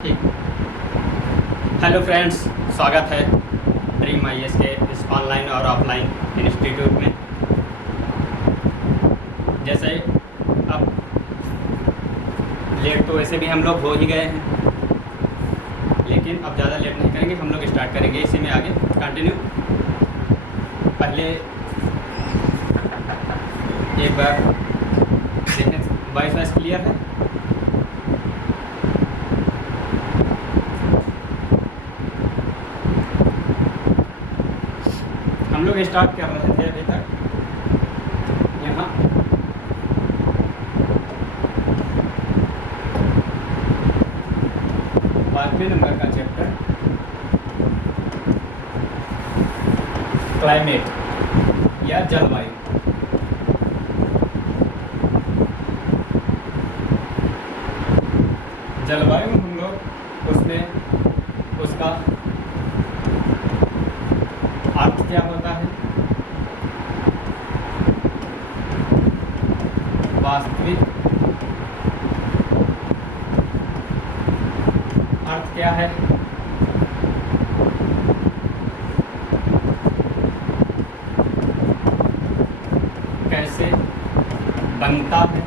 ठीक। Hello friends, स्वागत है ड्रीम आईएएस के इस ऑनलाइन और ऑफलाइन इंस्टीट्यूट में। जैसे अब लेट तो वैसे भी हम लोग हो ही गए हैं, लेकिन अब ज़्यादा लेट नहीं करेंगे, हम लोग स्टार्ट करेंगे इसी में आगे कंटिन्यू। पहले एक बार देखें वॉइस क्लियर है। हम लोग स्टार्ट कर रहे थे अभी तक यहाँ 12वें नंबर का चैप्टर क्लाइमेट या जलवायु। जलवायु हम लोग उसमें उसका अर्थ क्या होता है, वास्तविक अर्थ क्या है, कैसे बनता है,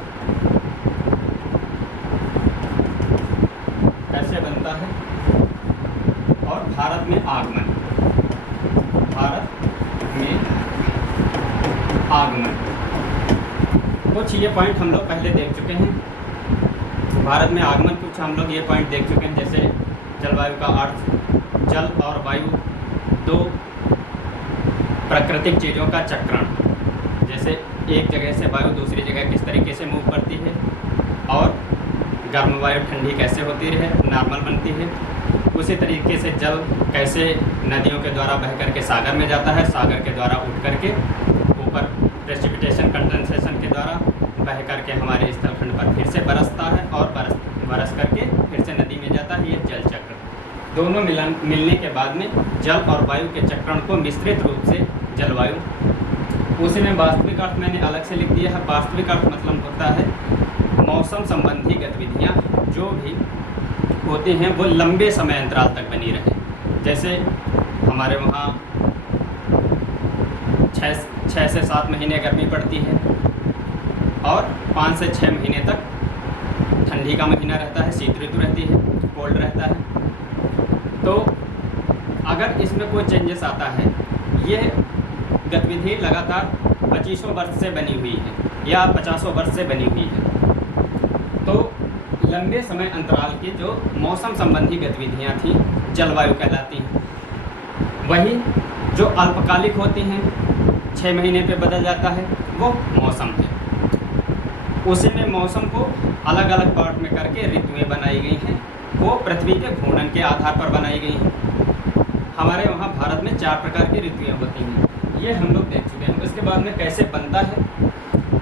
और भारत में आगमन। कुछ ये पॉइंट हम लोग पहले देख चुके हैं। भारत में आगमन कुछ हम लोग ये पॉइंट देख चुके हैं, जैसे जलवायु का अर्थ, जल और वायु दो प्राकृतिक चीज़ों का चक्रण, जैसे एक जगह से वायु दूसरी जगह किस तरीके से मूव करती है, और गर्म वायु ठंडी कैसे होती है, नॉर्मल बनती है। उसी तरीके से जल कैसे नदियों के द्वारा बह करके सागर में जाता है, सागर के द्वारा उठ करके ऊपर प्रेसिपिटेशन कंडेंसेशन के द्वारा बह करके हमारे स्थलखंड पर फिर से बरसता है, और बरस करके फिर से नदी में जाता है। ये जल चक्र दोनों मिलने के बाद में जल और वायु के चक्रण को मिश्रित रूप से जलवायु। उसी में वास्तविक अर्थ मैंने अलग से लिख दिया है। वास्तविक अर्थ मतलब होता है मौसम संबंधी गतिविधियाँ जो भी होती हैं वो लंबे समय अंतराल तक बनी रहे। जैसे हमारे वहाँ 6 से 7 महीने गर्मी पड़ती है और 5 से 6 महीने तक ठंडी का महीना रहता है, शीत ऋतु रहती है, कोल्ड रहता है। तो अगर इसमें कोई चेंजेस आता है, ये गतिविधि लगातार 25 वर्ष से बनी हुई है या 50 वर्ष से बनी हुई है, तो लंबे समय अंतराल की जो मौसम संबंधी गतिविधियाँ थीं जलवायु कहलाती हैं। वही जो अल्पकालिक होती हैं, 6 महीने पे बदल जाता है, वो मौसम है। उसी में मौसम को अलग अलग पार्ट में करके ऋतुएं बनाई गई हैं, वो पृथ्वी के घूर्णन के आधार पर बनाई गई हैं। हमारे वहाँ भारत में 4 प्रकार की ऋतुएं होती हैं, ये हम लोग देख चुके हैं। उसके बाद में कैसे बनता है,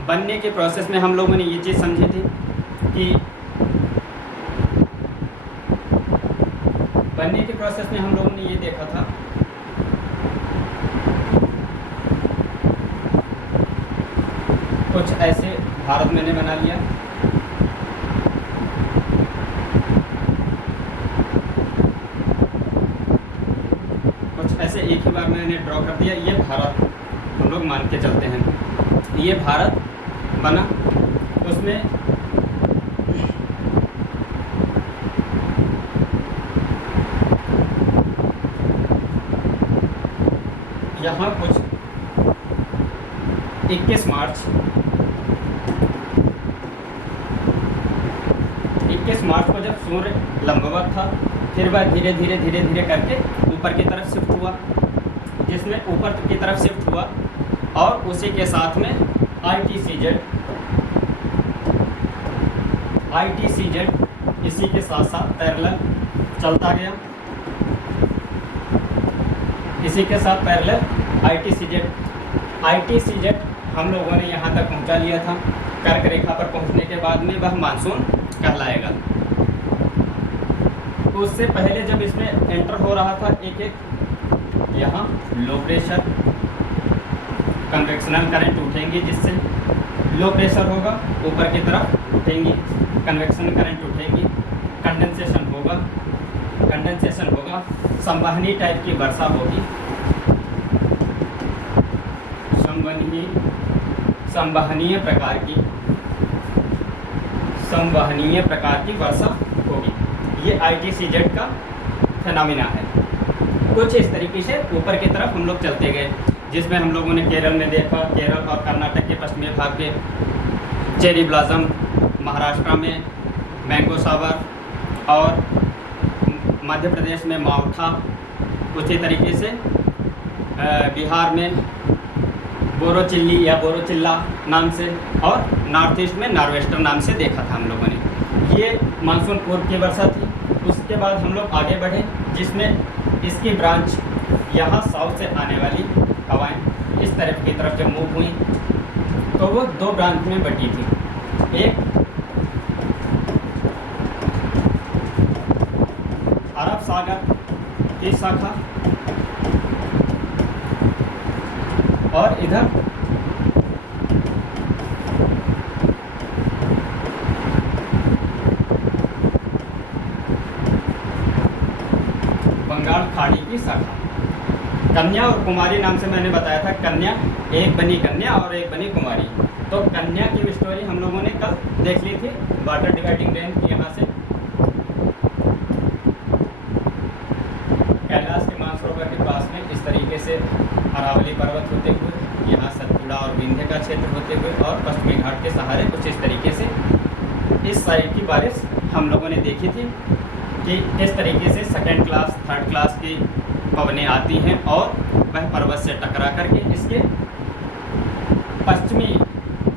बनने के प्रोसेस में हम लोगों ने ये चीज़ समझी थी कि बनने के प्रोसेस में हम लोगों ने ये देखा था कुछ ऐसे भारत मैंने बना लिया, कुछ ऐसे एक ही बार मैंने ड्रॉ कर दिया। ये भारत हम लोग मान के चलते हैं, ये भारत बना। उसमें यहाँ कुछ 21 मार्च को जब सूर्य लंबवत था, फिर वह धीरे धीरे करके ऊपर की तरफ शिफ्ट हुआ, जिसमें ऊपर की तरफ शिफ्ट हुआ और उसी के साथ में ITCZ इसी के साथ साथ पैरेलल चलता गया। इसी के साथ पैरेलल ITCZ हम लोगों ने यहाँ तक पहुँचा लिया था। कर्क रेखा पर पहुँचने के बाद में वह मानसून कहलाएगा। उससे पहले जब इसमें एंटर हो रहा था एक यहाँ लो प्रेशर कन्वेक्शनल करंट उठेंगे, जिससे लो प्रेशर होगा, ऊपर की तरफ उठेंगी, कन्वेक्शन करंट उठेगी, कंडेंसेशन होगा, कंडेंसेशन होगा, संवहनी टाइप की वर्षा होगी, संवहनीय प्रकार की वर्षा होगी। ये ITCZ का फिनोमिना है। कुछ इस तरीके से ऊपर की तरफ हम लोग चलते गए, जिसमें हम लोगों ने केरल में देखा, केरल और कर्नाटक के पश्चिमी भाग में चेरी ब्लॉसम, महाराष्ट्र में मैंगो सावर और मध्य प्रदेश में मावठा, उसी तरीके से बिहार में बोरोचिल्ली या बोरोचिल्ला नाम से, और नॉर्थ ईस्ट में नॉर्वेस्टर नाम से देखा था हम लोगों ने। ये मानसून पूर्व की वर्षा थी। उसके बाद हम लोग आगे बढ़े, जिसमें इसकी ब्रांच यहाँ साउथ से आने वाली हवाएं इस तरफ जब मूव हुई तो वो दो ब्रांच में बटी थी। एक अरब सागर की शाखा और इधर बंगाल खाड़ी की शाखा। कन्या और कुमारी नाम से मैंने बताया था। कन्या, एक बनी कन्या और एक बनी कुमारी। तो कन्या की स्टोरी हम लोगों ने कल देख ली थी, वाटर डिवाइडिंग रेंज की यहाँ से कैलाश के मानसरोवर के पास में इस तरीके से अरावली पर्वत होते हुए यहाँ सतपुड़ा और विंध्य का क्षेत्र होते हुए और पश्चिमी घाट के सहारे कुछ इस तरीके से इस साइड की बारिश हम लोगों ने देखी थी कि किस तरीके से सेकेंड क्लास थर्ड क्लास की पवनें आती हैं और वह पर्वत से टकरा करके इसके पश्चिमी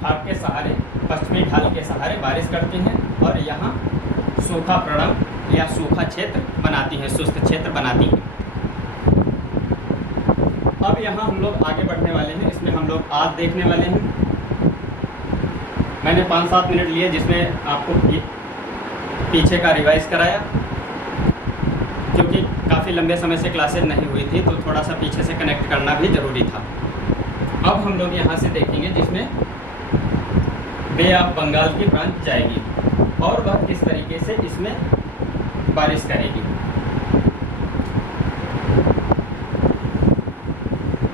भाग के सहारे, पश्चिमी ढाल के सहारे बारिश करती हैं और यहाँ सूखा प्रणव या सूखा क्षेत्र बनाती हैं, शुष्क क्षेत्र बनाती हैं। अब यहाँ हम लोग आगे बढ़ने वाले हैं। इसमें हम लोग आज देखने वाले हैं। मैंने 5-7 मिनट लिए जिसमें आपको पीछे का रिवाइज कराया, क्योंकि काफ़ी लंबे समय से क्लासेज नहीं हुई थी तो थोड़ा सा पीछे से कनेक्ट करना भी ज़रूरी था। अब हम लोग यहाँ से देखेंगे जिसमें बे ऑफ बंगाल की ब्रांच जाएगी और वह किस तरीके से इसमें बारिश करेगी।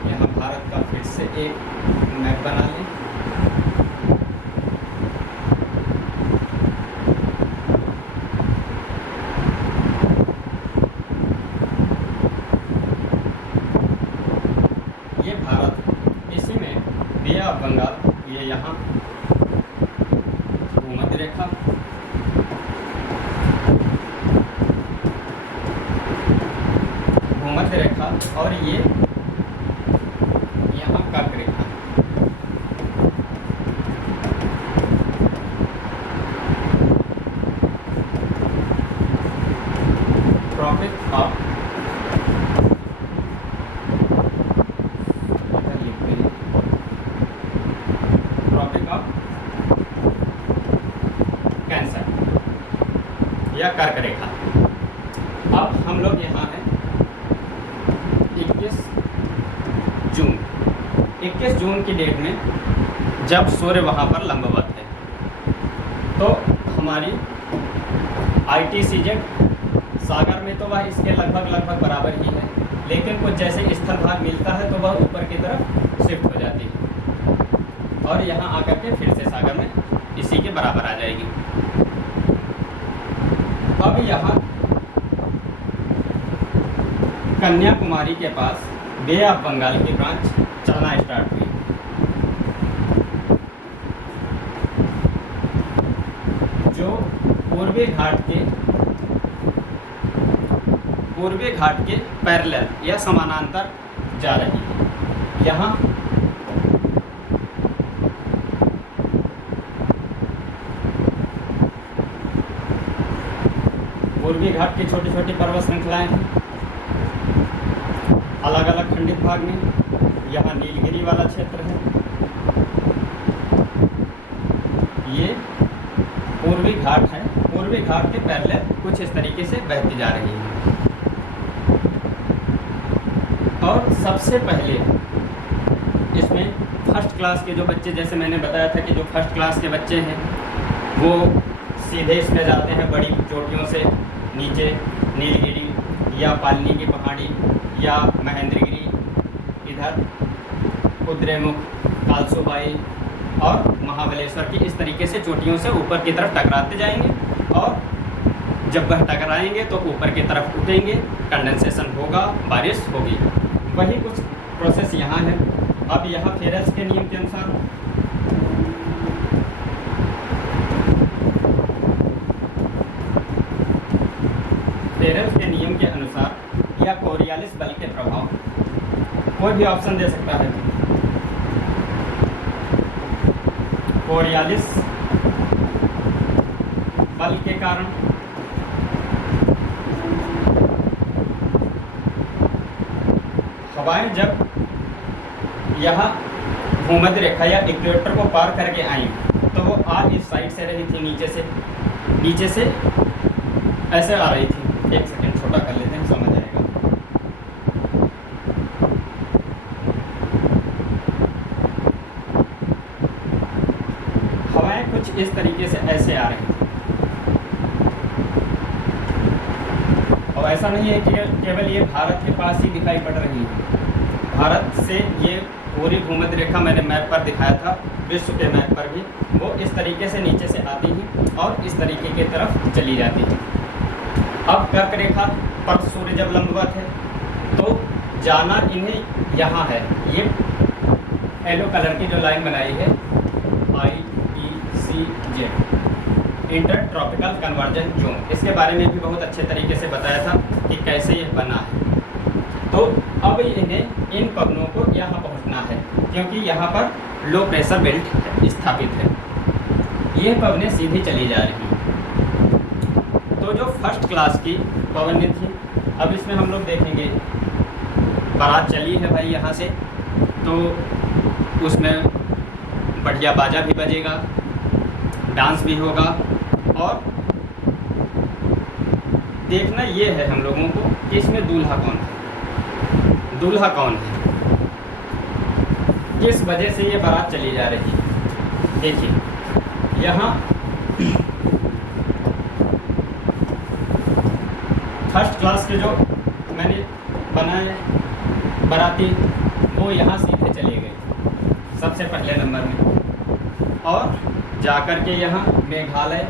यहाँ भारत का फिर से एक मैप बना लें। ये भारत, इसी में बे ऑफ बंगाल, ये यहाँ भूमध्य रेखा, भूमध्य रेखा और ये यहाँ कर्क रेखा। ट्रॉपिक ऑफ कैंसर या कर्क रेखा। अब हम लोग यहाँ हैं 21 जून की डेट में, जब सूर्य वहाँ पर लंबवत है, तो हमारी ITCZ सागर में तो वह इसके लगभग बराबर ही है, लेकिन कुछ जैसे स्थल भाग मिलता है तो वह ऊपर की तरफ शिफ्ट हो जाती है और यहाँ आकर के फिर से सागर में इसी के बराबर आ जाएगी। अब यहाँ कन्याकुमारी के पास बे ऑफ बंगाल की ब्रांच चलना स्टार्ट हुई। जो पूर्वी घाट के पैरेलल या समानांतर जा रही है। यहाँ पूर्वी घाट की छोटी छोटी पर्वत श्रृंखलाएं हैं अलग अलग खंडित भाग में। यहाँ नीलगिरी वाला क्षेत्र है। ये पूर्वी घाट है। पूर्वी घाट के पैरेलल कुछ इस तरीके से बहती जा रही है। और सबसे पहले इसमें फर्स्ट क्लास के जो बच्चे, जैसे मैंने बताया था कि जो फर्स्ट क्लास के बच्चे हैं वो सीधे इसमें जाते हैं बड़ी चोटियों से नीचे नीलगिरी या पालनी की पहाड़ी या महेंद्रगिरी, इधर कुद्रेमुख, कालसुबाई और महाबलेश्वर की इस तरीके से चोटियों से ऊपर की तरफ टकराते जाएंगे और जब वह टकराएंगे तो ऊपर की तरफ उठेंगे, कंडेंसेशन होगा, बारिश होगी। वही कुछ प्रोसेस यहाँ है। अब यहाँ फेरेल्स के नियम के अनुसार या कोरियालिस बल के प्रभाव, कोई भी ऑप्शन दे सकता है। कोरियालिस बल के कारण हवाएं जब यह भूमध्य रेखा या इक्वेटर को पार करके आई तो वो इस साइड से रही थी, नीचे से ऐसे आ रही थी। एक सेकंड छोटा कर लेते हैं, समझ आएगा। हवाएं कुछ इस तरीके से ऐसे आ रही थी और ऐसा नहीं है कि केवल ये भारत के पास ही दिखाई पड़ रही है। भारत से ये पूरी भूमध्य रेखा मैंने मैप पर दिखाया था, विश्व के मैप पर भी वो इस तरीके से नीचे से आती हैं और इस तरीके की तरफ चली जाती है। अब कर्क रेखा पर सूर्य जब लंबवत है तो जाना इन्हें यहाँ है। ये येलो कलर की जो लाइन बनाई है IECJ, inter tropical conversion zone, इसके बारे में भी बहुत अच्छे तरीके से बताया था कि कैसे ये बना है। तो अब इन्हें इन पवनों को यहाँ पहुँचना है क्योंकि यहाँ पर लो प्रेशर बेल्ट स्थापित है। ये पवनें सीधी चली जा रही हैं। तो जो फर्स्ट क्लास की पवनें थी, अब इसमें हम लोग देखेंगे बारात चली है भाई यहाँ से, तो उसमें बढ़िया बाजा भी बजेगा, डांस भी होगा और देखना ये है हम लोगों को कि इसमें दूल्हा कौन है, दूल्हा कौन है, किस वजह से ये बारात चली जा रही है। देखिए यहाँ फर्स्ट क्लास के जो मैंने बनाए बाराती वो यहाँ सीधे चले गए सबसे पहले नंबर में और जाकर के यहाँ मेघालय,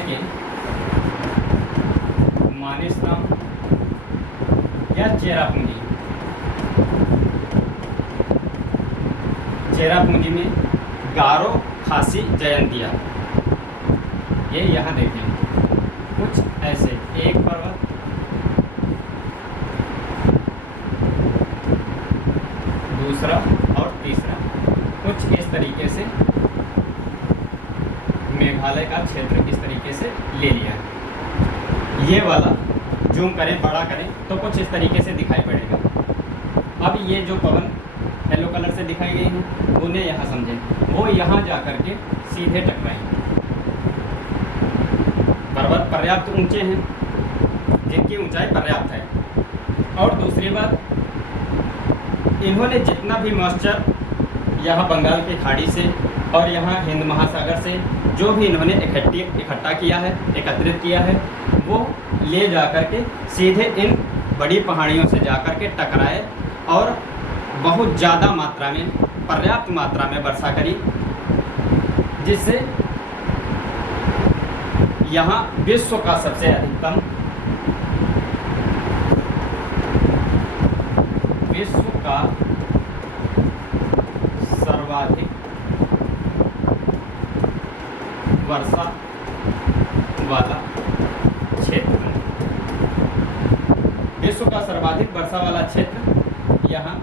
के मानिसराम या चेरापूंजी में गारो, खासी, जयंतिया, ये यहाँ देखें कुछ ऐसे एक पर्वत, दूसरा और तीसरा, कुछ इस तरीके से मेघालय का क्षेत्र इस तरीके से ले लिया है। ये वाला जूम करें, बड़ा करें तो कुछ इस तरीके से दिखाई पड़ेगा। अब ये जो पवन येलो कलर से दिखाई गई हैं उन्हें यहाँ समझें, वो यहाँ जा कर के सीधे टकराएंगे। पर्वत पर्याप्त ऊंचे हैं, जिनकी ऊंचाई पर्याप्त है। और दूसरी बात, इन्होंने जितना भी मॉइस्चर यहाँ बंगाल की खाड़ी से और यहाँ हिंद महासागर से जो भी इन्होंने इकट्ठा किया है, एकत्रित किया है, वो ले जा कर के सीधे इन बड़ी पहाड़ियों से जा कर के टकराए और बहुत ज़्यादा मात्रा में, पर्याप्त मात्रा में वर्षा करी, जिससे यहाँ विश्व का सबसे अधिकतम, विश्व का सर्वाधिक वर्षा वाला क्षेत्र, विश्व का सर्वाधिक वर्षा वाला क्षेत्र यहाँ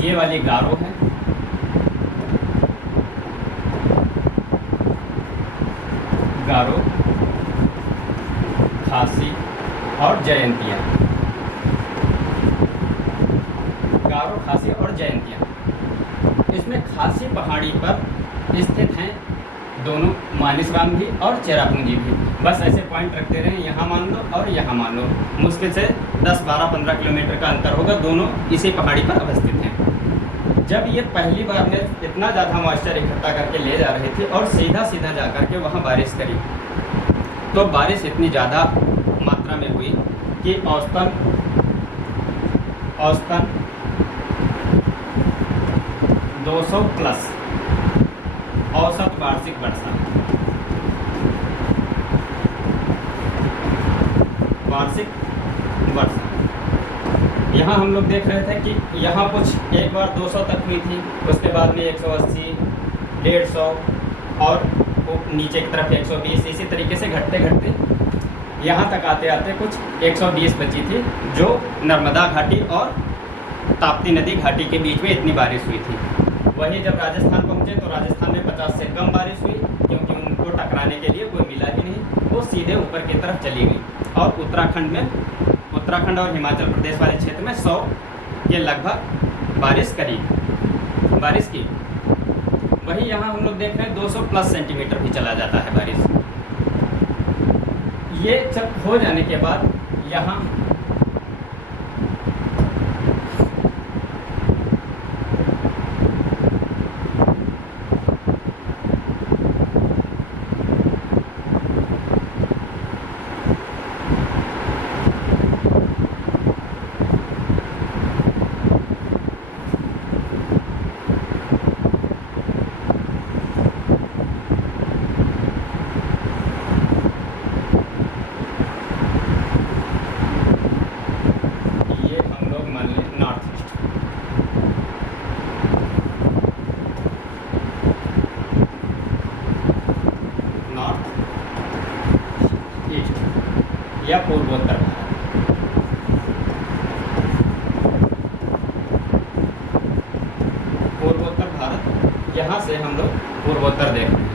ये वाली गारो है, गारो, खासी और जयंतिया, गारो, खासी और जयंतिया। इसमें खासी पहाड़ी पर स्थित हैं दोनों, मानिसराम भी और चेरापूंजी भी। बस ऐसे पॉइंट रखते रहें, यहाँ मान लो और यहाँ मान लो, मुश्किल से 10, 12, 15 किलोमीटर का अंतर होगा, दोनों इसी पहाड़ी पर अवस्थित हैं। जब ये पहली बार में इतना ज़्यादा मॉइस्चर इकट्ठा करके ले जा रहे थे और सीधा सीधा जा कर के वहाँ बारिश करी, तो बारिश इतनी ज़्यादा मात्रा में हुई कि औसतन 200 प्लस औसत वार्षिक वर्षा, यहाँ हम लोग देख रहे थे कि यहाँ कुछ एक बार 200 तक हुई थी, उसके बाद में 180, 150 और नीचे की तरफ 120, इसी तरीके से घटते घटते यहाँ तक आते आते कुछ 120 बची थी, जो नर्मदा घाटी और ताप्ती नदी घाटी के बीच में इतनी बारिश हुई थी। वहीं जब राजस्थान पहुँचे तो राजस्थान में 50 से कम बारिश हुई, क्योंकि उनको टकराने के लिए कोई मिला ही नहीं, वो सीधे ऊपर की तरफ चली गई। और उत्तराखंड और हिमाचल प्रदेश वाले क्षेत्र में 100 के लगभग बारिश की। वही यहाँ हम लोग देख रहे हैं 200 प्लस सेंटीमीटर भी चला जाता है बारिश। ये जब हो जाने के बाद यहाँ या पूर्वोत्तर भारत, यहाँ से हम लोग पूर्वोत्तर देख रहे हैं।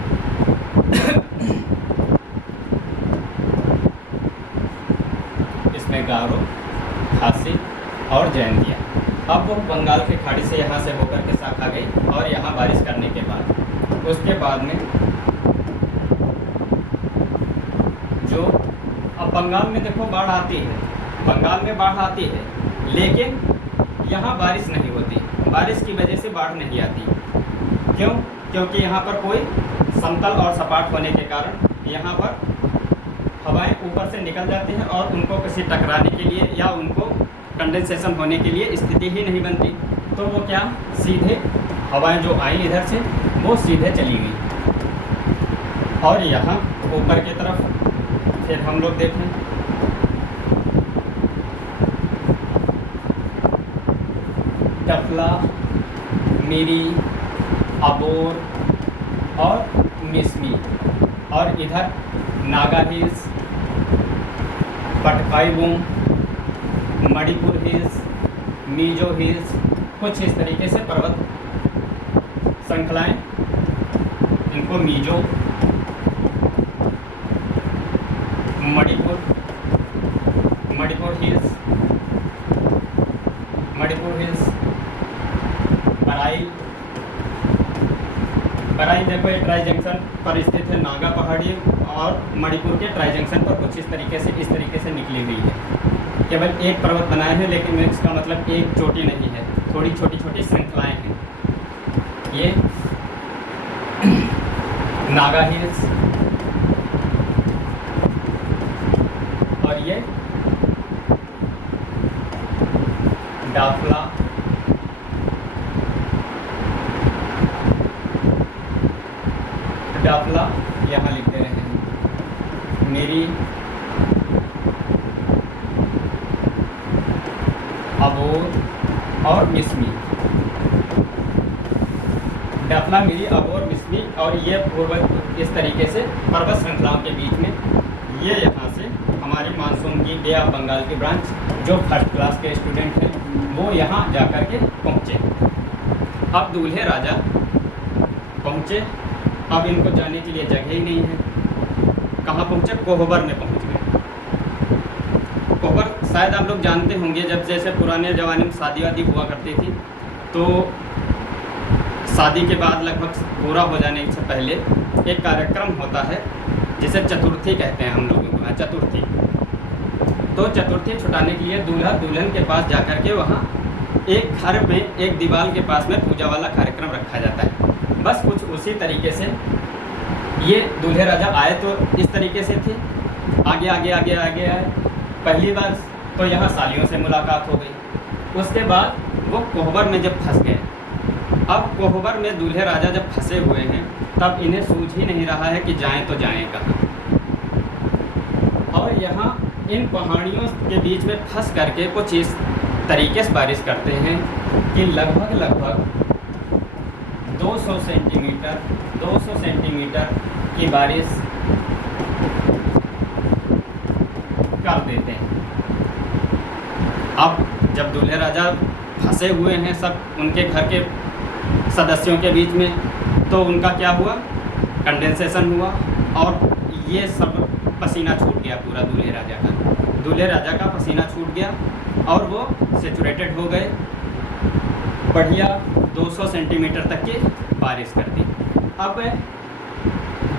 इसमें गारो, खासी और जयंतिया। अब वो बंगाल की खाड़ी से यहाँ से होकर के शाखा गई और यहाँ बारिश करने के बाद उसके बाद में जो अब बंगाल में देखो बाढ़ आती है, लेकिन यहाँ बारिश नहीं होती। बारिश की वजह से बाढ़ नहीं आती। क्यों? क्योंकि यहाँ पर कोई समतल और सपाट होने के कारण यहाँ पर हवाएं ऊपर से निकल जाती हैं और उनको किसी टकराने के लिए या उनको कंडेंसेशन होने के लिए स्थिति ही नहीं बनती। तो वो क्या, सीधे हवाएं जो आई इधर से वो सीधे चली गई। और यहाँ ऊपर की तरफ फिर हम लोग देखें डफला, मिरी, अबोर और मिसमी, और इधर Naga hills, Patkai Bum, Manipur hills, Mizo hills, कुछ इस तरीके से पर्वत श्रृंखलाएं, इनको मिजो, मणिपुर हिल्स, बराई देखो एक ट्राई जंक्शन पर स्थित है नागा पहाड़ी, और मणिपुर के ट्राई जंक्शन पर कुछ इस तरीके से निकली हुई है। केवल एक पर्वत बनाया है, लेकिन इसका मतलब एक चोटी नहीं है, थोड़ी छोटी छोटी श्रृंखलाएं हैं। ये नागा हिल्स और ये डाफला यहाँ लिख दे रहे हैं। मेरी अबोर और मिसमी, डाफला, मिरी, अबोर, मिसमी, और ये पूर्व इस तरीके से पर्वत श्रृंखलाओं के बीच में ये यहाँ से हमारी मानसून की बे ऑफ बंगाल की ब्रांच जो फर्स्ट क्लास के स्टूडेंट हैं वो यहाँ जा कर के पहुँचे। अब दूल्हे राजा पहुँचे, अब इनको जाने के लिए जगह ही नहीं है। कहाँ पहुँचे? कोहबर में पहुँच गए। कोहबर शायद आप लोग जानते होंगे, जब जैसे पुराने ज़माने में शादी वादी हुआ करती थी तो शादी के बाद लगभग पूरा हो जाने से पहले एक कार्यक्रम होता है जिसे चतुर्थी कहते हैं हम लोगों को, चतुर्थी। तो चतुर्थी छुटाने के लिए दूल्हा दुल्हन के पास जाकर के वहाँ एक घर में एक दीवार के पास में पूजा वाला कार्यक्रम रखा जाता है। बस कुछ उसी तरीके से ये दूल्हे राजा आए तो इस तरीके से थे, आगे आगे आगे आगे आए। पहली बार तो यहाँ सालियों से मुलाकात हो गई, उसके बाद वो कोहबर में जब फंस गए। अब कोहबर में दूल्हे राजा जब फंसे हुए हैं तब इन्हें सूझ ही नहीं रहा है कि जाएं तो जाएं कहाँ। और यहाँ इन पहाड़ियों के बीच में फंस करके कुछ इस तरीके से बारिश करते हैं कि लगभग 200 सेंटीमीटर की बारिश कर देते हैं। अब जब दूल्हे राजा फंसे हुए हैं सब उनके घर के सदस्यों के बीच में, तो उनका क्या हुआ, कंडेंसेशन हुआ और ये सब पसीना छूट गया पूरा दूल्हे राजा का पसीना छूट गया और वो सेचुरेटेड हो गए। बढ़िया 200 सेंटीमीटर तक की बारिश कर दी। अब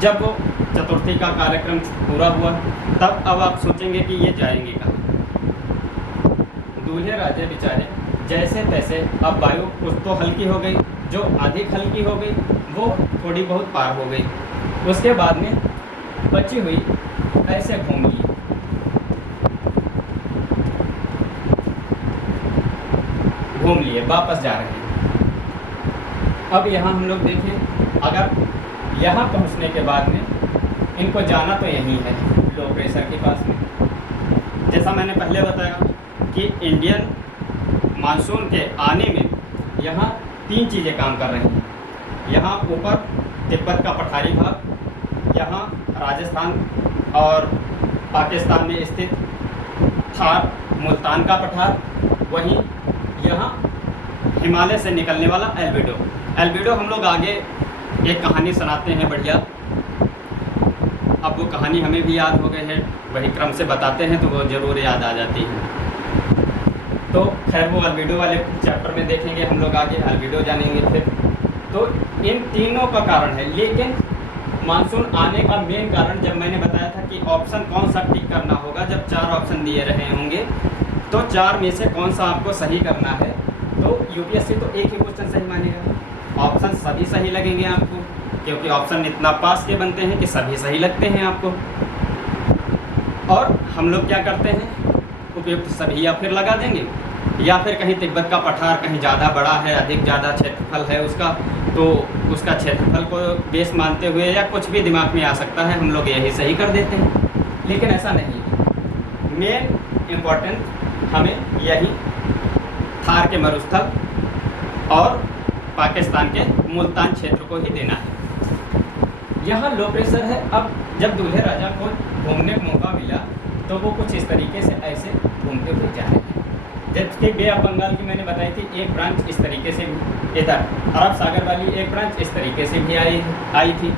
जब वो चतुर्थी का कार्यक्रम पूरा हुआ तब अब आप सोचेंगे कि ये जाएंगे कहाँ। दूल्हे राजा बेचारे जैसे तैसे, अब वायु कुछ तो हल्की हो गई, जो अधिक हल्की हो गई वो थोड़ी बहुत पार हो गई। उसके बाद में बची हुई ऐसे घूम लिए वापस जा रहे हैं। अब यहाँ हम लोग देखें, अगर यहाँ पहुँचने के बाद में इनको जाना तो यहीं है लो प्रेशर के पास में। जैसा मैंने पहले बताया कि इंडियन मानसून के आने में यहाँ 3 चीज़ें काम कर रही हैं। यहाँ ऊपर तिब्बत का पठारी भाग, यहाँ राजस्थान और पाकिस्तान में स्थित थार मुल्तान का पठार, वहीं यहाँ हिमालय से निकलने वाला एल्बिडो हम लोग आगे एक कहानी सुनाते हैं बढ़िया। अब वो कहानी हमें भी याद हो गई है, वही क्रम से बताते हैं तो वो ज़रूर याद आ जाती है। तो खैर वो एल्बिडो वाले चैप्टर में देखेंगे हम लोग, आगे एल्बिडो जानेंगे फिर। तो इन तीनों का कारण है, लेकिन मानसून आने का मेन कारण जब मैंने बताया था कि ऑप्शन कौन सा टिक करना होगा, जब 4 ऑप्शन दिए रहे होंगे तो 4 में से कौन सा आपको सही करना है, तो यूपीएससी तो एक ही क्वेश्चन सही मानेगा। ऑप्शन सभी सही लगेंगे आपको, क्योंकि ऑप्शन इतना पास के बनते हैं कि सभी सही लगते हैं आपको। और हम लोग क्या करते हैं, उपयुक्त सभी या फिर लगा देंगे, या फिर कहीं तिब्बत का पठार कहीं ज़्यादा बड़ा है, अधिक ज़्यादा क्षेत्रफल है उसका, तो उसका क्षेत्रफल को बेस मानते हुए या कुछ भी दिमाग में आ सकता है, हम लोग यही सही कर देते हैं। लेकिन ऐसा नहीं है, मेन इम्पॉर्टेंट हमें यही थार के मरुस्थल और पाकिस्तान के मुल्तान क्षेत्र को ही देना है। यहाँ लो प्रेशर है। अब जब दूल्हे राजा को घूमने का मौका मिला तो वो कुछ इस तरीके से ऐसे घूमते हुए जा रहे हैं। जबकि बे ऑफ बंगाल की मैंने बताई थी एक ब्रांच इस तरीके से, इधर अरब सागर वाली एक ब्रांच इस तरीके से भी आई थी।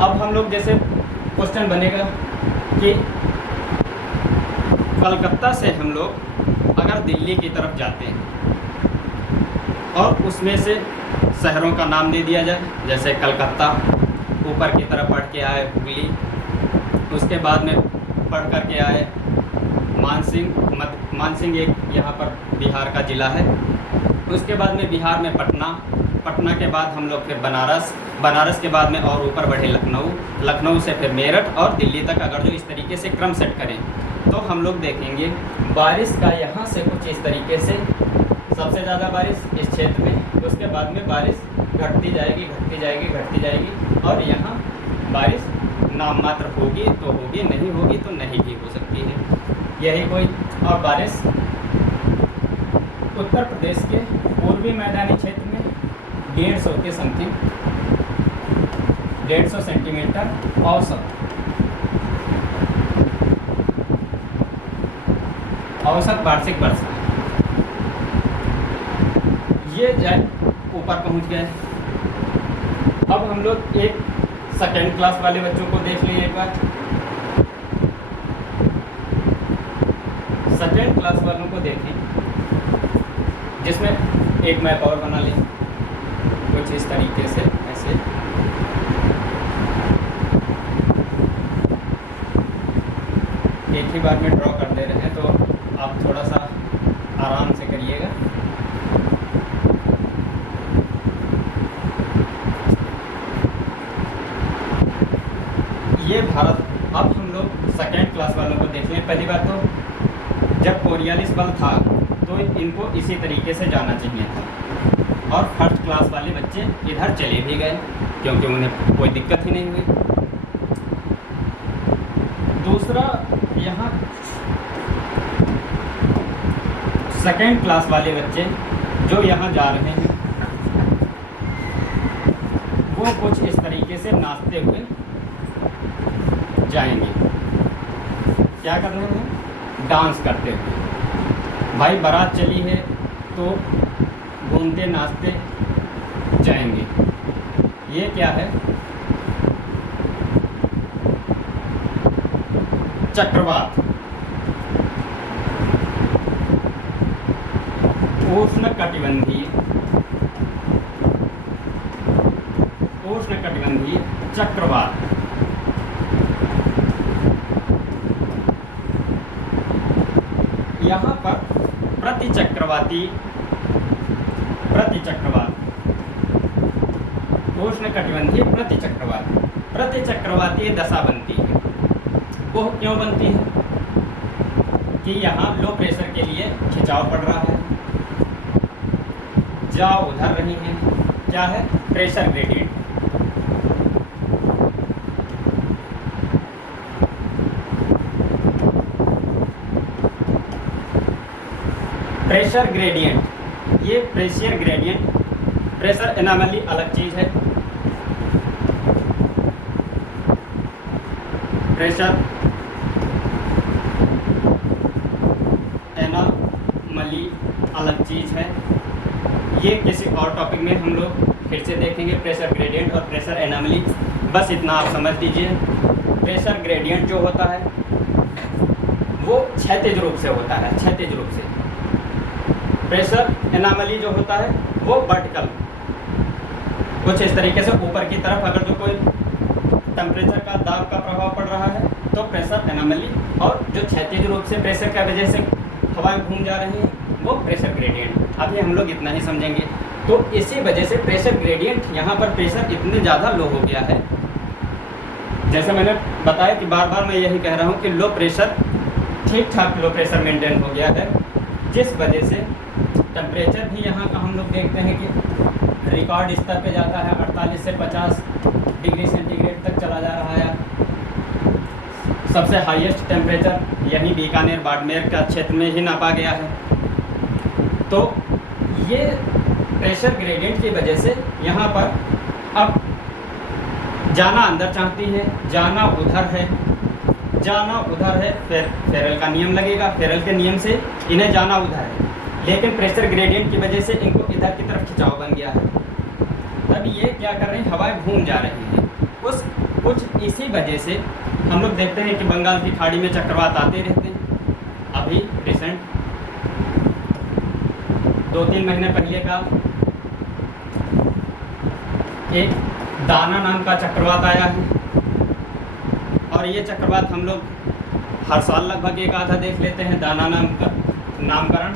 अब हम लोग जैसे क्वेश्चन बनेगा कि कलकत्ता से हम लोग अगर दिल्ली की तरफ जाते हैं और उसमें से शहरों का नाम दे दिया जाए, जैसे कलकत्ता ऊपर की तरफ बढ़ के आए हुगली, उसके बाद में पढ़ कर के आए मानसिंह एक यहाँ पर बिहार का ज़िला है, उसके बाद में बिहार में पटना के बाद हम लोग फिर बनारस के बाद में और ऊपर बढ़े लखनऊ से फिर मेरठ और दिल्ली तक। अगर जो इस तरीके से क्रम सेट करें तो हम लोग देखेंगे बारिश का यहाँ से कुछ इस तरीके से सबसे ज़्यादा बारिश इस क्षेत्र में, उसके बाद में बारिश घटती जाएगी और यहाँ बारिश नाम मात्र होगी तो होगी, नहीं होगी तो नहीं भी हो सकती है। यही कोई और बारिश उत्तर प्रदेश के पूर्वी मैदानी क्षेत्र में 150 के समथिंग 150 सेंटीमीटर औसत वार्षिक वर्षा, ये जाए ऊपर पहुंच गए। अब हम लोग एक सेकेंड क्लास वाले बच्चों को देख लिए एक बार। सेकेंड क्लास वालों को देखें, जिसमें एक मैप और बना लें कुछ इस तरीके से, ऐसे एक ही बार में ड्रॉ कर दे रहे हैं तो आप थोड़ा सा करिएगा। ये भारत, अब हम लोग सेकेंड क्लास वालों को देख लें। पहली बात तो जब कोरियालिस बल था तो इनको इसी तरीके से जाना चाहिए था, और फर्स्ट क्लास वाले बच्चे इधर चले भी गए क्योंकि उन्हें कोई दिक्कत ही नहीं हुई। दूसरा, यहाँ सेकेंड क्लास वाले बच्चे जो यहाँ जा रहे हैं वो कुछ इस तरीके से नाचते हुए जाएंगे। क्या कर रहे हैं? डांस करते हुए। भाई बारात चली है तो घूमते नाचते जाएंगे। ये क्या है? चक्रवात। उष्णकटिबंधीय चक्रवात। यहाँ पर प्रतिचक्रवात, उष्णकटिबंधीय प्रतिचक्रवातीय दशा बनती है। वो क्यों बनती है? कि यहाँ लो प्रेशर के लिए खिंचाव पड़ रहा है, जा उधर रही है। क्या है? Pressure gradient. प्रेशर ग्रेडियंट, ये प्रेशर ग्रेडियंट, प्रेशर एनॉमली अलग चीज़ है। प्रेशर एनॉमली अलग चीज़ है। ये किसी और टॉपिक में हम लोग फिर से देखेंगे, प्रेशर ग्रेडियंट और प्रेशर एनॉमली। बस इतना आप समझ लीजिए। प्रेशर ग्रेडियंट जो होता है वो क्षैतिज रूप से होता है, क्षैतिज रूप से। प्रेशर एनॉमली जो होता है वो वर्टिकल, कुछ इस तरीके से ऊपर की तरफ। अगर जो कोई टेम्परेचर का, दाब का प्रभाव पड़ रहा है तो प्रेशर एनॉमली, और जो क्षैतिज रूप से प्रेशर की वजह से हवाएं घूम जा रही हैं वो प्रेशर ग्रेडियंट। अभी हम लोग इतना ही समझेंगे। तो इसी वजह से प्रेशर ग्रेडियंट, यहाँ पर प्रेशर इतने ज़्यादा लो हो गया है, जैसे मैंने बताया कि बार बार मैं यही कह रहा हूँ कि लो प्रेशर, ठीक ठाक लो प्रेशर मेंटेन हो गया है, जिस वजह से टेम्परेचर भी यहाँ का हम लोग देखते हैं कि रिकॉर्ड स्तर पे जाता है। 48 से 50 डिग्री सेंटीग्रेड तक चला जा रहा है। सबसे हाईएस्ट टेम्परेचर यहीं बीकानेर बाड़मेर का क्षेत्र में ही नापा गया है। तो ये प्रेशर ग्रेडियंट की वजह से यहाँ पर अब जाना अंदर चाहती है, जाना उधर है, जाना उधर है। फिर फेरल का नियम लगेगा, फेरल के नियम से इन्हें जाना उधर है, लेकिन प्रेशर ग्रेडियंट की वजह से इनको इधर की तरफ खिंचाव बन गया है। तब ये क्या कर रहे हैं? हवाएं घूम जा रही हैं। कुछ इसी वजह से हम लोग देखते हैं कि बंगाल की खाड़ी में चक्रवात आते रहते हैं। अभी रिसेंट 2-3 महीने पहले का एक दाना नाम का चक्रवात आया है, और ये चक्रवात हम लोग हर साल लगभग एक आधा देख लेते हैं। दाना नाम का नामकरण